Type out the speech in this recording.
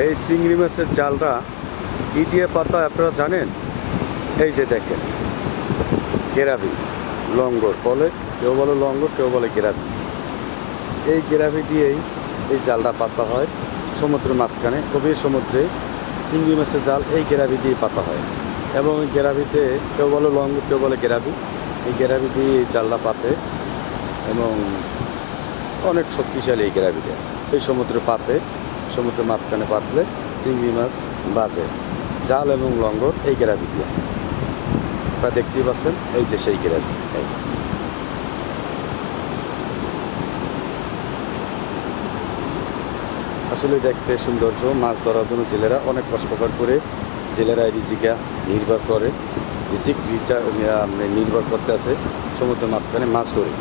এই চিংড়ি মাছের জালটা কি দিয়ে পাতা আপনারা জানেন? এই যে দেখেন, গেরাবি, লঙ্গর বলে, কেউ বলে লঙ্গর, কেউ বলে গেরাবি। এই গেরাবি দিয়েই এই জালটা পাতা হয় সমুদ্রের মাঝখানে, গভীর সমুদ্রে চিংড়ি মাছের জাল এই গেরাবি দিয়ে পাতা হয়। এবং এই গেরাবিতে কেউ বলে লঙ্গর, কেউ বলে গেরাবি। এই গেরাবি দিয়ে এই জালটা পাতে এবং অনেক শক্তিশালী এই গেরাবিটা। এই সমুদ্রে পাতে, সমুদ্রের মাঝখানে পাতলে চিংড়ি মাছ বাজে জাল এবং লঙ্গর এই গেরাবি দিয়ে। আপনারা দেখতেই পাচ্ছেন, এই যে সেই গেরাবি। আসলে দেখতে সৌন্দর্য। মাছ ধরার জন্য জেলেরা অনেক কষ্টকর করে জেলেরা এই জীবিকা নির্ভর করে, নির্ভর করতে আছে সমুদ্রের মাঝখানে মাছ ধরে।